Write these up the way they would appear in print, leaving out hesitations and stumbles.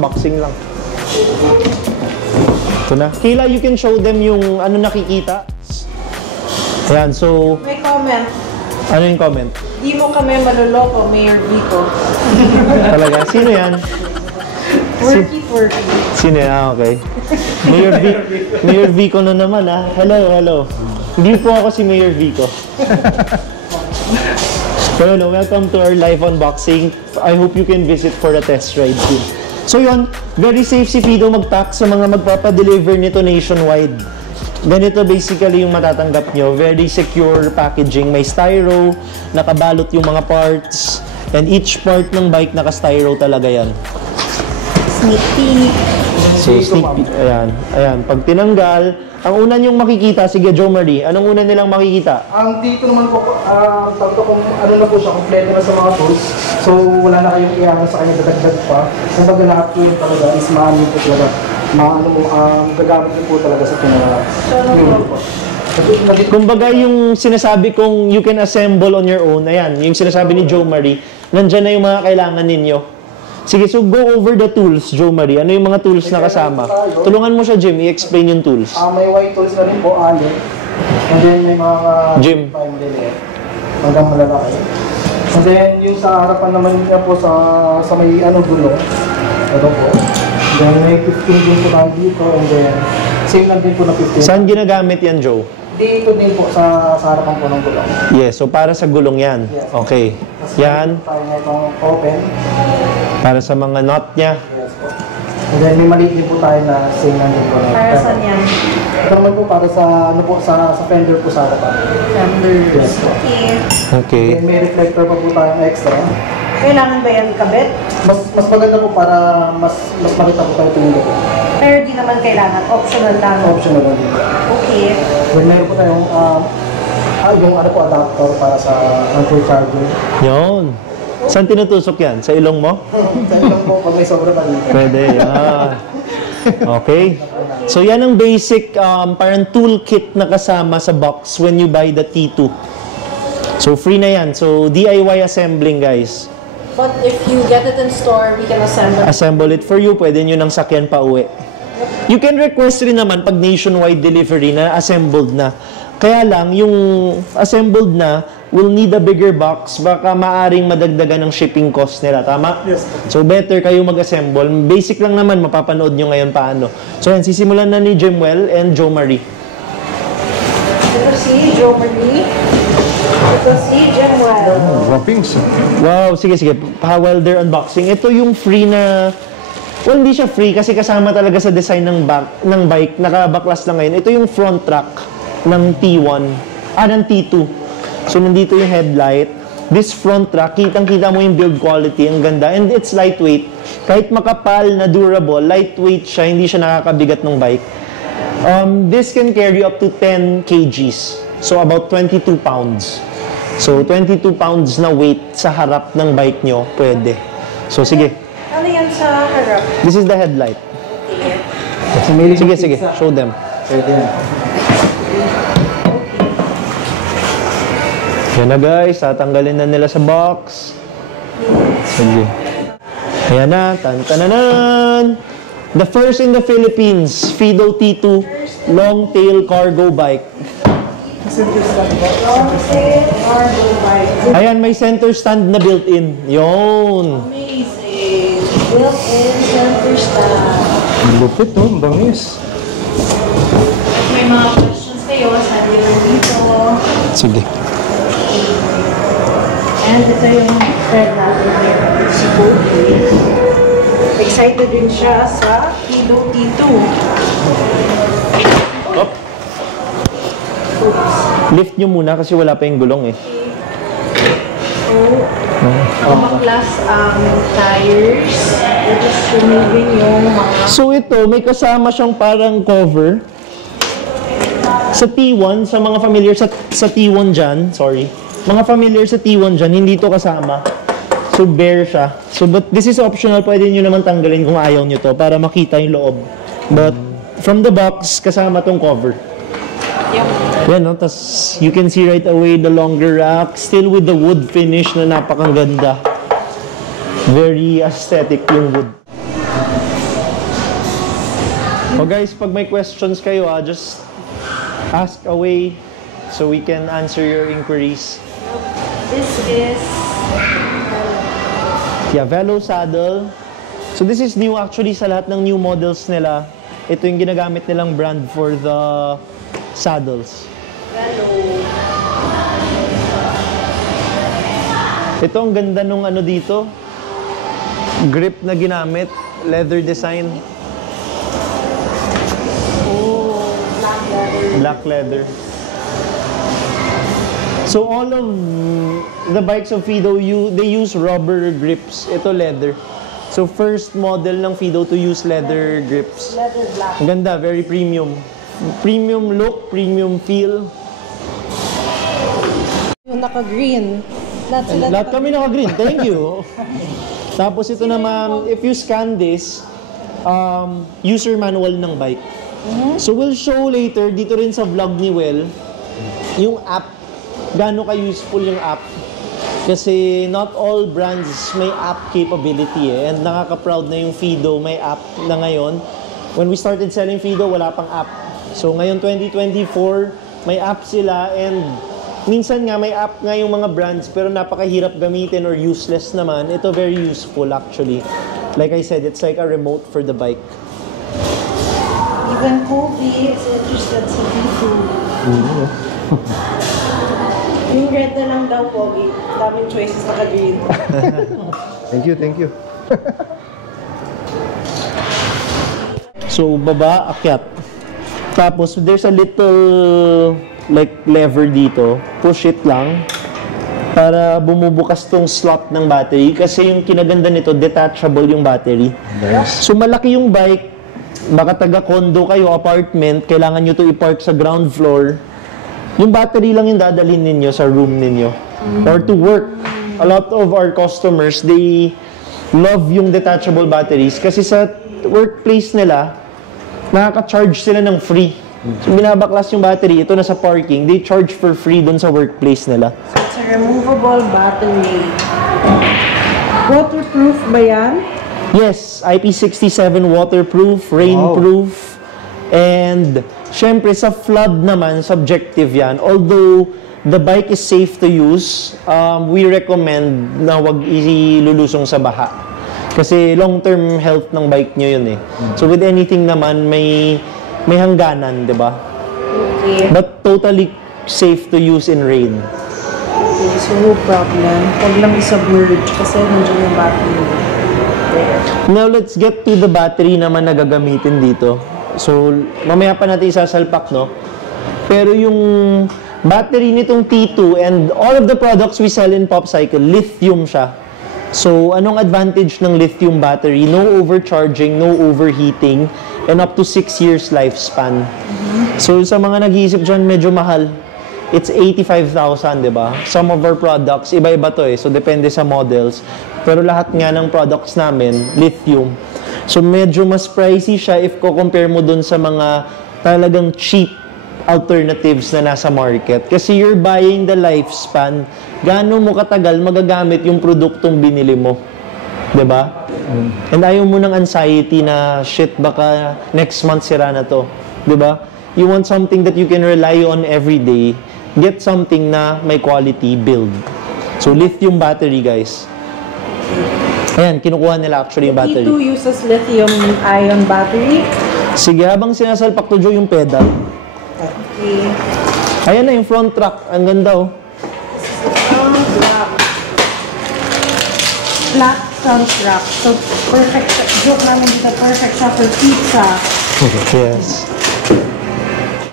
unboxing lang. Ito na. Kayla, you can show them yung ano nakikita. Ayan, so... May comment. Ano yung comment? Di mo kami maluloko, Mayor Vico. Talaga? Sino yan? Worky. Sino yan? Okay. Mayor Vico na naman, ah. Hello. Hindi po ako si Mayor Vico. Pero no, welcome to our live unboxing. I hope you can visit for a test ride soon. So yun, very safe si Fido mag-pack sa mga magpapadeliver nito nationwide. Ganito basically yung matatanggap nyo. Very secure packaging. May styro, nakabalot yung mga parts, and each part ng bike naka-styro talaga yan. Sneak peek. So, sneak peek. Ayan. Pag tinanggal, ang una nyong makikita, sige Jo Marie, anong una nilang makikita? Ang dito naman po, kung ano na po siya, kompleto na sa mga tools. So, wala na kayong iyangan sa kanya, dadagdag pa. Kung baga lahat po yun talaga, is maano po talaga. Gagamit po talaga sa pinaka-unit po. Kumbaga yung sinasabi kong you can assemble on your own, ayan, yung sinasabi ni Jo Marie, nandyan na yung mga kailangan ninyo. Sige, so go over the tools, Jo Marie. Ano yung mga tools na kasama? Tulungan mo siya, Jim, i-explain yung tools. May white tools na rin po, ali. And then may mga Jim. Hanggang malalaki. And then yung sa harapan naman niya po sa may gulong. Ito po. Then may 15 din po tayo dito. And then same lang din po na 15. Saan ginagamit yan, Joe? Dito din po sa harapan po ng gulong. Yes, so para sa gulong yan. Yes. Okay. Yan. Tayo na itong open. Para sa mga knot niya. Yes po. And then may maliit din po tayo na same lang din po. Para saan yan? Ito naman po para sa sa fender po sa harapan. Fenders. Yes po. Okay. Then may reflector pa po tayong extra. Kailangan ba yan kabit? Mas maganda po para mas makita po tayo tumingin po. Pero di naman kailangan. Optional lang. Optional lang dito. Okay. Then meron po tayong yung adapter para sa anti charging. Yun. Saan tinutusok yan? Sa ilong mo? Sa ilong po pag may sobra pa dito. Pwede, yan. Okay. So yan ang basic parang toolkit na kasama sa box when you buy the T2. So free na yan. So DIY assembling, guys. But if you get it in store, we can assemble. Assemble it for you. Pwede nyo nang sakyan pa uwi. You can request rin naman pag nationwide delivery na assembled na. Kaya lang, yung assembled na will need a bigger box. Baka maaring madagdagan ng shipping cost nila. Tama? Yes. So better kayo mag-assemble. Basic lang naman, mapapanood nyo ngayon paano. So yan, sisimulan na ni Jimwell and Jo Marie. Ito si Jo Marie. Ito si Jimwell. Wrappings. Wow, sige. While they're unboxing, ito yung free na... Well, hindi siya free kasi kasama talaga sa design ng bike. Nakabaklas lang ngayon. Ito yung front rack ng T1. Ng T2. So, nandito yung headlight. This front rack, kitang-kita mo yung build quality. Ang ganda. And it's lightweight. Kahit makapal na durable, lightweight siya. Hindi siya nakakabigat ng bike. This can carry up to 10 kgs. So, about 22 pounds. So, 22 pounds na weight sa harap ng bike nyo, pwede. So, sige. Ano yan sa harap? This is the headlight. Okay. Sige. Show them. Pwede yan. Yan na guys, tatanggalin na nila sa box. Sige. Ayan na, tan-tananan! The first in the Philippines, Fido T2 long tail cargo bike. Long tail cargo bike. Ayan, may center stand na built-in. Yon. Amazing. Built-in center stand. Lupit, oh. Bangis. At may mga questions kayo, send nyo lang dito. Sige. And ito yung friend natin here, si Cody. Excited din siya sa Fido T2. Up. Lift nyo muna kasi wala pa yung gulong eh. So, maklas ang tires. We're just removing yung mga... So ito, may kasama siyang parang cover. Sa T1, sa mga familiar sa T1 dyan, sorry. Mga familiar sa T1 dyan, hindi to kasama. So bare siya. So but this is optional, pwede nyo naman tanggalin kung ayaw nyo to para makita yung loob. But from the box, kasama tong cover. Yan, no? Tas you can see right away the longer rack, still with the wood finish na napakaganda. Very aesthetic yung wood. So guys, pag may questions kayo, just ask away so we can answer your inquiries. This is Yeah, Velo saddle. So this is new actually sa lahat ng new models nila. Ito yung ginagamit nilang brand for the saddles. Velo. Ito ang ganda nung ano dito. Grip na ginamit, leather design, Oh, black leather. black leather. So all of the bikes of Fido, they use rubber grips. Ito leather. So first model ng Fido to use leather grips. Leather black. Ang ganda, very premium. Premium look, premium feel. Yung naka-green. Lahat kami naka-green. Thank you. Tapos ito naman, if you scan this, user manual ng bike. So we'll show later, dito rin sa vlog ni Well, yung app. Gaano ka-useful yung app. Kasi not all brands may app capability eh. And nakaka-proud na yung Fido may app na ngayon. When we started selling Fido, wala pang app. So ngayon 2024, may app sila and minsan nga may app nga yung mga brands pero napakahirap gamitin or useless naman. Ito very useful actually. Like I said, it's like a remote for the bike. Even Kobe is interested sa V2. Yung red na lang daw, Pogi. Daming choices naka-green. Thank you, thank you. So baba, akyat. Tapos there's a little like lever dito. Push it lang para bumubukas tong slot ng battery kasi yung kinaganda nito detachable yung battery. Nice. So malaki yung bike, baka taga-condo kayo, apartment, kailangan nyo to i-park sa ground floor. Yung battery lang yung dadalhin ninyo sa room ninyo. Or to work. A lot of our customers, they love yung detachable batteries kasi sa workplace nila, nakaka-charge sila ng free. So binabaklas yung battery, ito na sa parking, they charge for free dun sa workplace nila. So it's a removable battery. Waterproof ba yan? Yes, IP67 waterproof, rainproof, and syempre sa flood naman, subjective yan. Although the bike is safe to use, we recommend na wag ilulusong sa baha. Kasi long-term health ng bike nyo yun eh. So with anything naman, may hangganan, di ba? Okay. But totally safe to use in rain. Okay, so no problem. Huwag lang isa-merge kasi nandiyan yung battery. There. Now let's get to the battery naman na gagamitin dito. So mamaya pa natin isasalpak, no? Pero yung battery nitong T2 and all of the products we sell in PopCycle, lithium siya. So anong advantage ng lithium battery? No overcharging, no overheating, and up to 6 years lifespan. So sa mga nag-iisip dyan, medyo mahal. It's 85,000, di ba? Some of our products, iba-iba to eh. So depende sa models. Pero lahat nga ng products namin, lithium. So medyo mas pricey siya if ko-compare mo dun sa mga talagang cheap alternatives na nasa market. Kasi you're buying the lifespan. Gaano mo katagal magagamit yung produktong binili mo. Diba? And ayaw mo ng anxiety na, shit, baka next month sira na to. Diba? You want something that you can rely on every day. Get something na may quality build. So, lithium battery, guys. Ayan, kinukuha nila actually yung battery. T2 uses lithium-ion battery. Sige, habang sinasalpak to Joe yung pedal. Okay. Ayan na yung front track. Ang ganda oh. Black. Black front rack. So, perfect. Joke namin dito, perfect siya for pizza. Yes.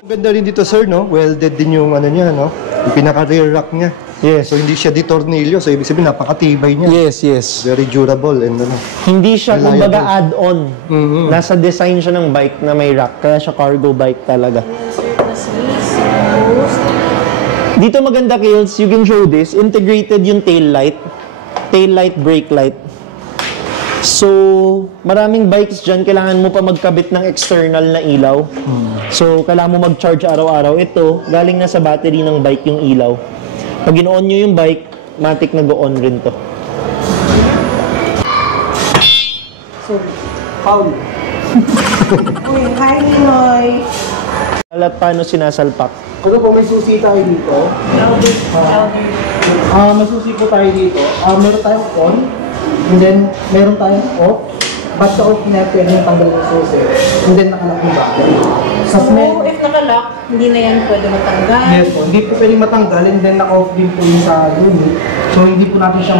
Ganda rin dito, sir, no? Welded din yung ano niya, no? Yung pinaka-rear rack niya. Yes. So, hindi siya ditornilyo. So, ibig sabihin, napakatibay niya. Yes, yes. Very durable and ano. Hindi siya Reliable. kumbaga add-on. Nasa design siya ng bike na may rack. Kaya siya cargo bike talaga. Dito maganda, Kills. You can show this. Integrated yung tail light. Tail light, brake light. So, maraming bikes dyan, kailangan mo pa magkabit ng external na ilaw. So, kailangan mo mag-charge araw-araw. Ito, galing na sa battery ng bike yung ilaw. Pag in-on nyo yung bike, matik nag-on rin to. So, foul. Uy, hi, Ninoy. At paano sinasalpak? Ito po, may susi tayo dito. May susi po tayo dito. Meron tayong on, and then meron tayong off. But sa off na pwede yung tanggal ng susi. And then nakalak yung battery. Sa So, if nakalock, hindi na yan pwede matanggal. yes po, hindi po pwedeng matanggal, and then naka-off din po yung sa unit. So hindi po natin siya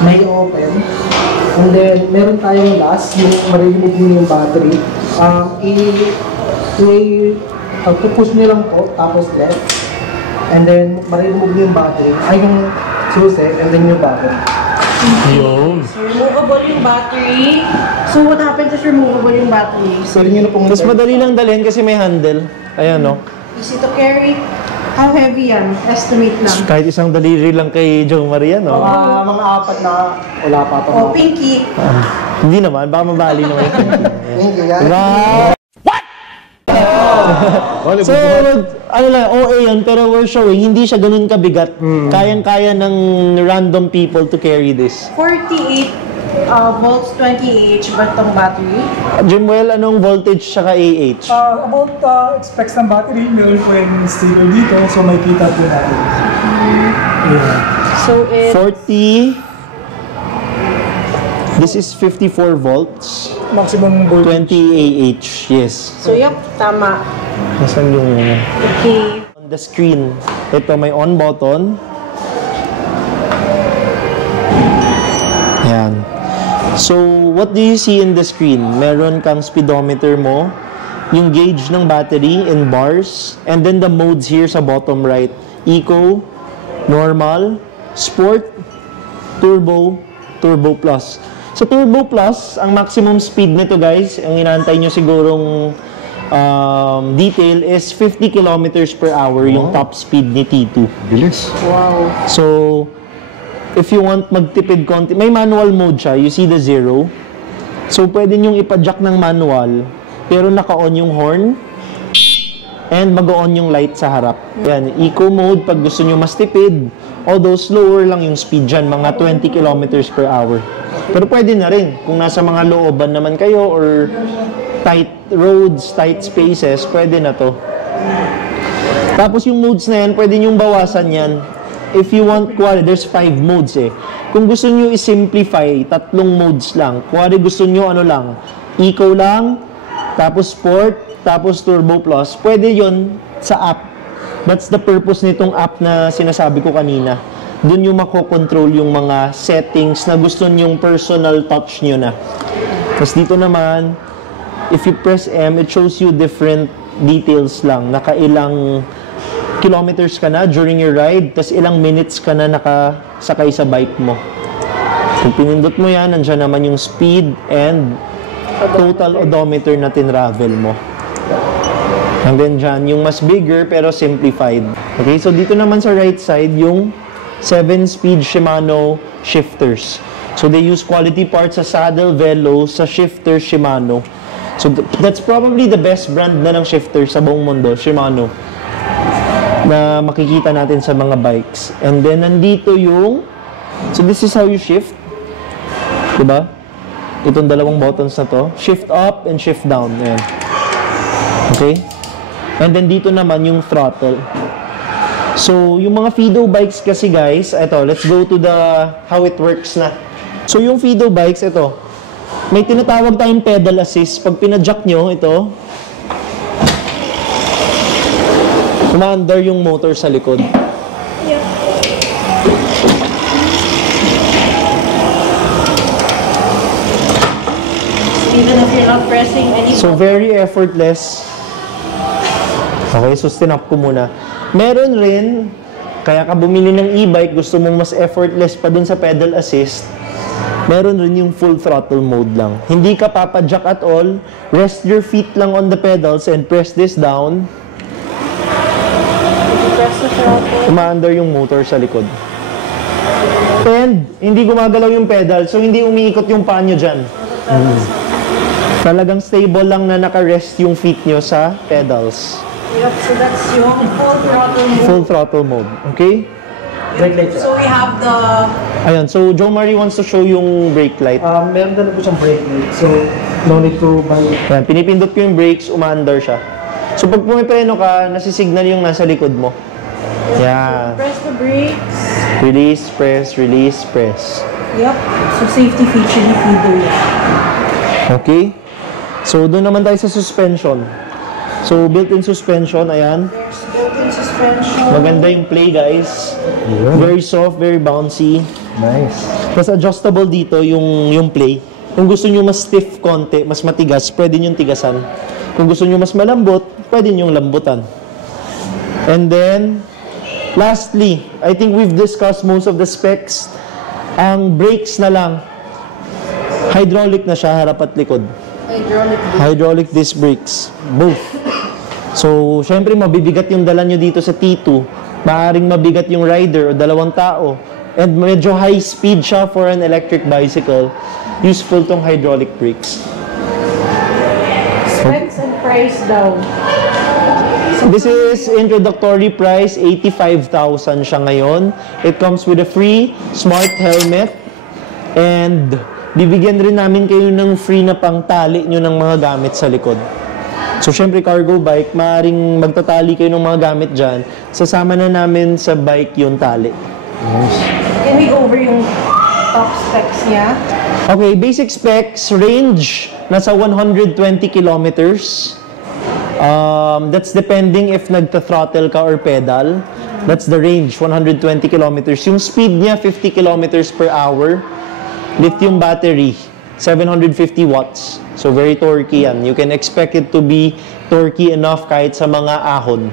may open. And then meron tayong last, yung ma-remove nyo yung battery. Push nyo lang po, tapos left. And then ma-remove nyo yung battery, ay yung susi, and then yung battery. Yun. So, removable yung battery. So, what happens if removable yung battery? So yun na pong Tapos madali lang dalhin kasi may handle. Ayan, no? Easy to carry. How heavy yan? Estimate lang. Kahit isang daliri lang kay Jo Maria, no? mga apat na wala pa pa. O, pinky. Hindi naman, baka mabali naman yung Hindi yan. Wow! So, ano lang, OA yan, pero we're showing, hindi siya ganun kabigat. Kayang-kaya ng random people to carry this. 48 volts, 20 Ah ba itong battery? Jimwell, anong voltage saka AH? About specs ng battery, meron po yung sticker dito, so may kita po natin. So, it's 40. This is 54 volts. Maximum voltage. 20 AH, yes. So, yup, tama. Nasaan yung Okay. on the screen? Ito, may on button. Yan. So, what do you see in the screen? Meron kang speedometer mo, yung gauge ng battery in bars, and then the modes here sa bottom right. Eco, normal, sport, turbo, turbo plus. So, turbo plus, ang maximum speed nito guys, ang inaantay nyo sigurong detail is 50 kilometers per hour yung top speed ni T2. Bilis. Wow. So, if you want magtipid konti, may manual mode siya. You see the 0. So, pwede nyong ipa-jack ng manual, pero naka-on yung horn, and mag-on yung light sa harap. Yan, eco mode, pag gusto nyo mas tipid, although slower lang yung speed dyan, mga 20 kilometers per hour. Pero pwede na rin, kung nasa mga looban naman kayo, or tight roads, tight spaces, pwede na to. Tapos yung modes na yan, pwede nyong bawasan yan. If you want, kuwari, there's 5 modes eh. Kung gusto nyo i-simplify, 3 modes lang. Kuwari gusto nyo ano lang, eco lang, tapos sport, tapos turbo plus, pwede yon sa app. That's the purpose nitong app na sinasabi ko kanina. Doon yung makokontrol yung mga settings na gusto nyong personal touch nyo na. Tapos dito naman, if you press M, it shows you different details lang. Nakailang kilometers ka na during your ride, tapos ilang minutes ka na nakasakay sa bike mo. Kung pinindot mo yan, nandiyan naman yung speed and total odometer na tinravel mo. And then dyan, yung mas bigger pero simplified. Okay, so dito naman sa right side, yung 7-speed Shimano shifters. So they use quality parts sa saddle, velo, sa shifter Shimano. So that's probably the best brand na ng shifter sa buong mundo, Shimano, na makikita natin sa mga bikes. And then nandito yung, so this is how you shift, diba? Itong dalawang buttons na to, shift up and shift down. Ayan. Okay? And then dito naman yung throttle. So yung mga Fido bikes kasi guys, ito, let's go to the how it works na. So yung Fido bikes, ito, may tinatawag tayong pedal assist. Pag pina-jack nyo, ito, umaandar yung motor sa likod. Even if you're not pressing any So very effortless. Okay, so stinap ko muna. Meron rin, kaya ka bumili ng e-bike, gusto mong mas effortless pa dun sa pedal assist, meron rin yung full throttle mode lang. Hindi ka papadjack at all, rest your feet lang on the pedals and press this down. press the throttle. Umaandar yung motor sa likod. And hindi gumagalaw yung pedal, so hindi umiikot yung paa nyo dyan. Talagang stable lang na naka-rest yung feet nyo sa pedals. Yep, so that's yung full throttle mode. Full throttle mode, okay? Brake light. So we have the Ayun, so Joe Marie wants to show yung brake light. Meron na po siyang brake light. So, no need to buy. Ayan, pinipindot ko yung brakes, umaandar siya. So pag pumipreno ka, nasisignal yung nasa likod mo. Yeah. Press the brakes. Release, press, release, press. Yep. So safety feature ni feeder yan. Okay. So doon naman tayo sa suspension. So built-in suspension, ayan. There's built-in suspension. Maganda yung play, guys. Very soft, very bouncy. Nice. Mas adjustable dito yung play. Kung gusto nyo mas stiff konti, mas matigas, pwede nyo tigasan. Kung gusto nyo mas malambot, pwede nyo lambutan. And then, lastly, I think we've discussed most of the specs. Ang brakes na lang, hydraulic na siya, harap at likod. Hydraulic disc brakes. Both. So, syempre, mabibigat yung dala nyo dito sa T2. Maaring mabigat yung rider o dalawang tao. And medyo high speed siya for an electric bicycle. Useful tong hydraulic brakes. Specs and price daw. This is introductory price, 85,000 siya ngayon. It comes with a free smart helmet. And bibigyan rin namin kayo ng free na pangtali nyo ng mga gamit sa likod. So, syempre, cargo bike, maaaring magtatali kayo ng mga gamit dyan. Sasama na namin sa bike yung tali. Can we go over yung top specs niya? Okay, basic specs, range, nasa 120 kilometers. That's depending if nagta-throttle ka or pedal. That's the range, 120 kilometers. Yung speed niya, 50 kilometers per hour. Lithium battery, 750 watts. So, very torquey yan. You can expect it to be torquey enough kahit sa mga ahon.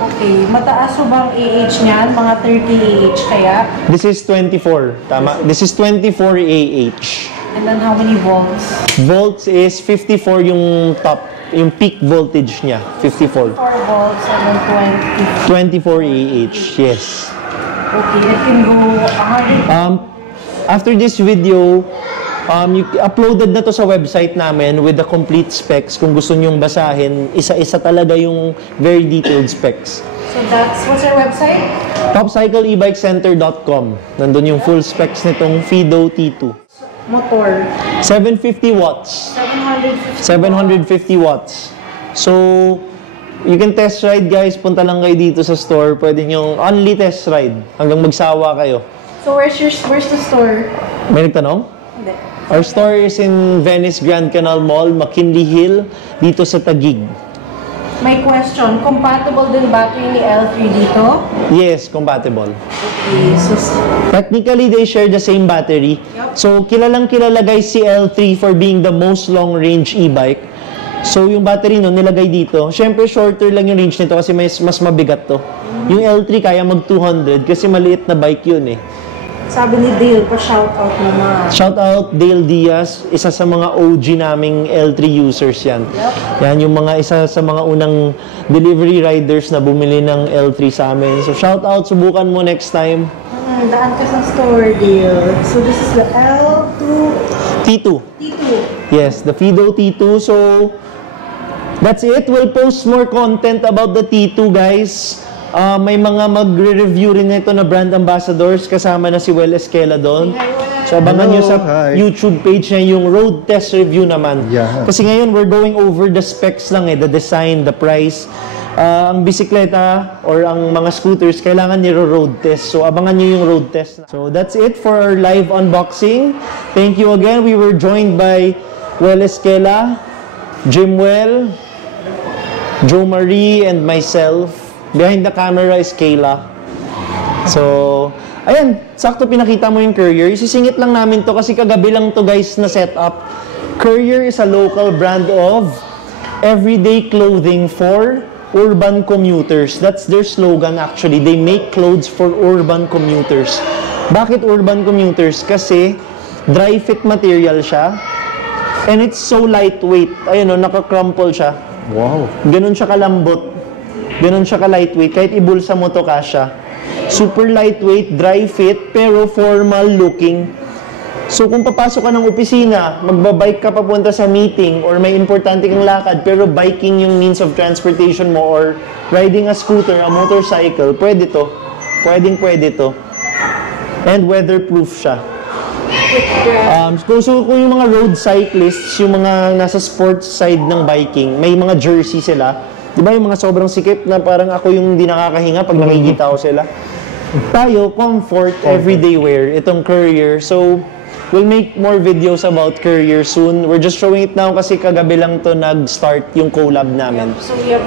Okay. Mataas so bang AH niyan? Mga 30 AH kaya? This is 24. Tama. This is 24 AH. And then how many volts? Volts is 54 yung top. Yung peak voltage niya. 54. 4 volts and then 24 AH. Yes. Okay. It can go 100. After this video, uploaded na to sa website namin with the complete specs. Kung gusto nyong basahin, isa-isa talaga yung very detailed specs. So what's our website? Topcycleebikecenter.com. Nandun yung full specs nitong Fido T2. Motor. 750 watts. 750. 750 watts. So, you can test ride, guys. Punta lang kayo dito sa store. Pwede nyong only test ride hanggang magsawa kayo. So where's the store? May nagtanong? Hindi. Our store is in Venice Grand Canal Mall, McKinley Hill, dito sa Taguig. May question. Compatible din battery ni L3 dito? Yes, compatible. Okay. So, Technically, they share the same battery. So, kilalang kilala guys si L3 for being the most long-range e-bike. So, yung battery nun, nilagay dito. Siyempre, shorter lang yung range nito kasi mas mabigat to. Yung L3 kaya mag 200 kasi maliit na bike yun eh. sabi ni Dale, pa-shoutout naman. Shoutout Dale Diaz, isa sa mga OG naming L3 users yan. Yep. Yan yung mga isa sa mga unang delivery riders na bumili ng L3 sa amin. So shoutout, subukan mo next time. Daan ka sa store, Dale. So this is the L2... T2. T2. Yes, the Fido T2. So that's it. We'll post more content about the T2, guys. May mga magre-review rin nito na brand ambassadors. Kasama na si Well Esquela doon. So abangan nyo sa YouTube page niya yung road test review naman. Yeah. Kasi ngayon we're going over the specs lang the design, the price. Ang bisikleta or ang mga scooters, kailangan niro-road test. So abangan nyo yung road test. So that's it for our live unboxing. Thank you again. We were joined by Well Esquela, Jimwell, Joe Marie, and myself. Behind the camera is Kayla. So, ayan, sakto pinakita mo yung Courier. Isisingit lang namin to kasi kagabi lang to guys na setup. Courier is a local brand of everyday clothing for urban commuters. That's their slogan actually. They make clothes for urban commuters. Bakit urban commuters? Kasi dry fit material siya. And it's so lightweight. Ayun o, naka-crumple siya. Wow. Ganun siya kalambot. Ganun siya ka-lightweight. Kahit ibulsa mo to kasya. Super lightweight, dry fit, pero formal looking. So kung papasok ka ng opisina, magbabike ka papunta sa meeting, or may importante kang lakad, pero biking yung means of transportation mo, or riding a scooter, a motorcycle, pwede to. Pwede to. And weatherproof siya. So kung yung mga road cyclists, yung mga nasa sports side ng biking, may mga jersey sila. Di ba yung mga sobrang sikip na parang ako yung hindi nakakahinga pag nakikita ko sila. Tayo, comfort, everyday wear, itong Courier. So, we'll make more videos about Courier soon. We're just showing it now kasi kagabi lang to nag-start yung collab namin. So we have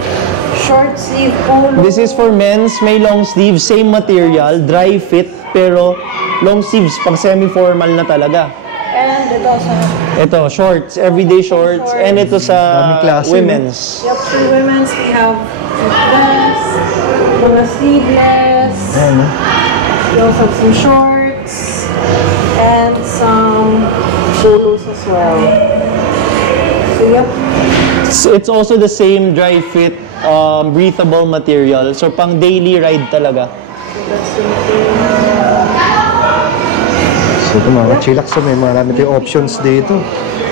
short sleeve polo. This is for men's, may long sleeve, same material, dry fit, pero long sleeves, pang semi-formal na talaga. And it also has Ito, shorts, everyday shorts, and ito sa Daming klase, women's. Yep, for women's, we have vest, mga sleeveless, we also have some shorts, and some polos as well. So yep. It's also the same dry fit, breathable material. So pang daily ride talaga. So that's something. So ito mga chillax, may marami tayong options dito.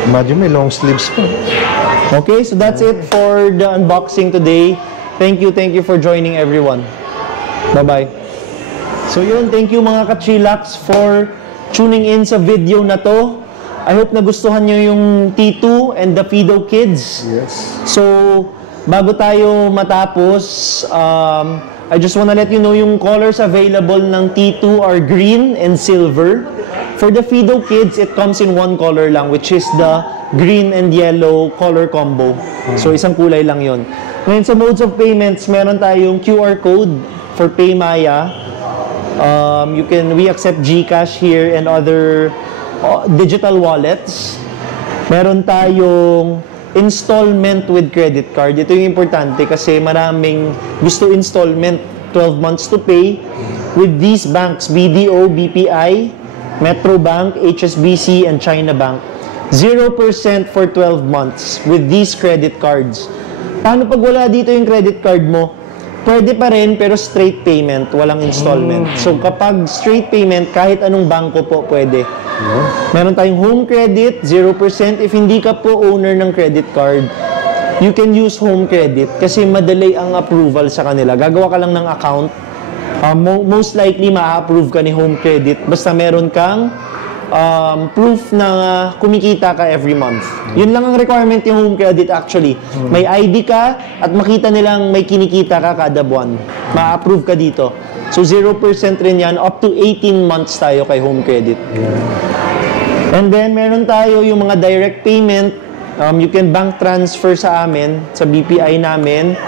Imagine may long sleeves pa. Okay, so that's it for the unboxing today. Thank you for joining everyone. Bye-bye. So yun, thank you mga ka-chillax for tuning in sa video na to. I hope nagustuhan nyo yung T2 and the Fido Kids. Yes. So, bago tayo matapos, I just wanna let you know yung colors available ng T2 are green and silver. For the Fido Kids, it comes in one color lang, which is the green and yellow color combo. So, isang kulay lang yon. Ngayon, sa modes of payments, meron tayong QR code for PayMaya. We accept GCash here and other digital wallets. Meron tayong installment with credit card. Ito yung importante kasi maraming gusto installment, 12 months to pay. With these banks, BDO, BPI, Metro Bank, HSBC, and China Bank. 0% for 12 months with these credit cards. Paano pag wala dito yung credit card mo? Pwede pa rin, pero straight payment, walang installment. So kapag straight payment, kahit anong bangko po pwede. Meron tayong home credit, 0%. If hindi ka po owner ng credit card, you can use home credit kasi madali ang approval sa kanila. Gagawa ka lang ng account. Most likely, ma-approve ka ni home credit basta meron kang proof na kumikita ka every month. Yun lang ang requirement ng home credit actually. May ID ka at makita nilang may kinikita ka kada buwan. Ma-approve ka dito. So 0% rin yan. Up to 18 months tayo kay home credit. And then meron tayo yung mga direct payment. You can bank transfer sa amin, sa BPI namin.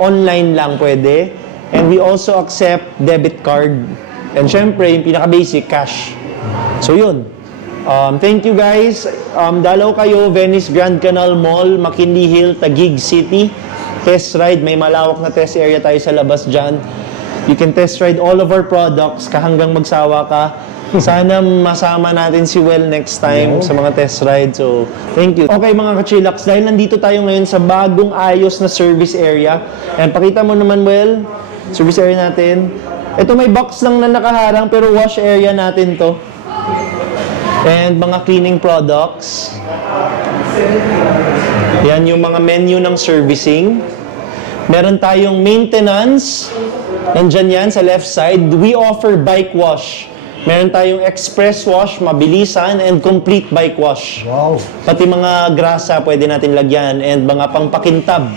Online lang pwede. And we also accept debit card. And syempre, yung pinaka-basic, cash. So yun. Thank you guys. Dalaw kayo, Venice Grand Canal Mall, McKinley Hill, Taguig City. Test ride. May malawak na test area tayo sa labas dyan. You can test ride all of our products hanggang magsawa ka. Sana masama natin si Well next time sa mga test ride. So, thank you. Okay mga ka-chillax, dahil nandito tayo ngayon sa bagong ayos na service area. And pakita mo naman, Well, service area natin. Ito may box lang na nakaharang pero wash area natin to. And mga cleaning products. Yan yung mga menu ng servicing. Meron tayong maintenance. Nandyan yan sa left side. We offer bike wash. Meron tayong express wash, mabilisan, and complete bike wash. Wow. Pati mga grasa pwede natin lagyan and mga pangpakintab.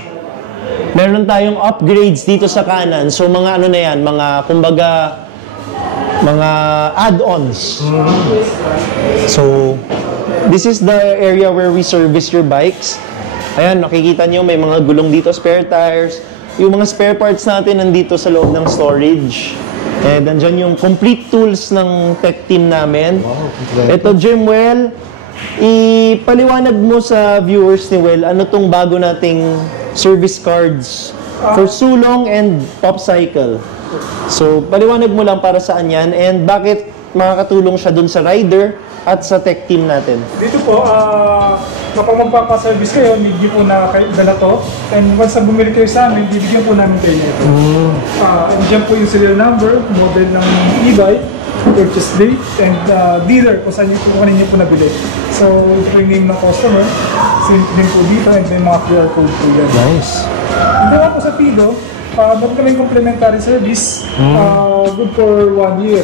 Meron tayong upgrades dito sa kanan. So mga ano na yan, mga kumbaga mga add-ons. So this is the area where we service your bikes. Ayan, nakikita nyo may mga gulong dito, spare tires. Yung mga spare parts natin nandito sa loob ng storage. And nandyan yung complete tools ng tech team namin. Wow, ito, Jim, Well, ipaliwanag mo sa viewers ni Well, ano tong bago nating service cards for Sulong and Popcycle. So, paliwanag mo lang para saan yan and bakit makakatulong siya dun sa rider at sa tech team natin. Dito po, kapag magpapaservice kayo, bibigyan po na kayo dala to. And once na bumili kayo sa amin, bibigyan po namin kayo nito. And dyan po yung serial number, model ng e-bike, purchase date, and dealer kung saan kung kanino po nabili. So, ito po yung name ng customer. Same din po dito, and may mga QR code po yan. Nice. Ito nga po sa Fido, meron kaming complimentary service, good for 1 year.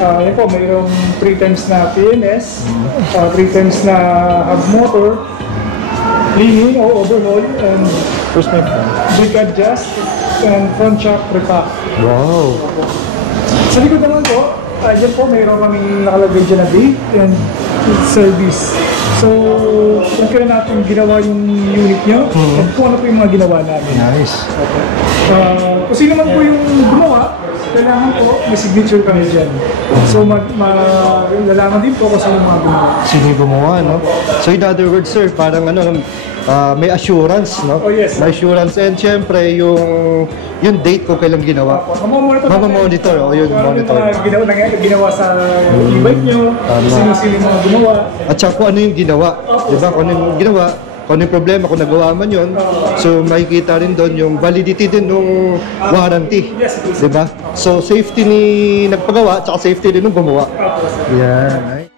Yan po, mayroong 3 times na PNS, 3 times na hub motor, cleaning o overhaul, and First my phone. brake adjust, and front shock repack. Wow. Sa likod naman po, dyan po mayroon kaming nakalagay dyan na date and service. So, kung kailan natin ginawa yung unit nyo, at kung ano po yung mga ginawa namin. Nice. Kung sino man po yung gumawa, kailangan po may signature kami dyan. So, lalaman din po kung sino yung mga gumawa. Sino yung gumawa, no? So in other words, sir, parang may assurance, no? Oh, yes. May assurance and syempre yung date kung kailan ginawa. Mamamonitor, yun, Kung ano yung monitor. mga ginawa sa e-bike nyo, sino-sino yung mga gumawa. At saka kung ano yung ginawa, di ba? Kung ano yung ginawa, kung ano yung problema, kung nagawa man yun, so makikita rin doon yung validity din ng warranty. Yes, please. Di ba? So safety ni nagpagawa, at saka safety din ng gumawa. Tapos, Yan.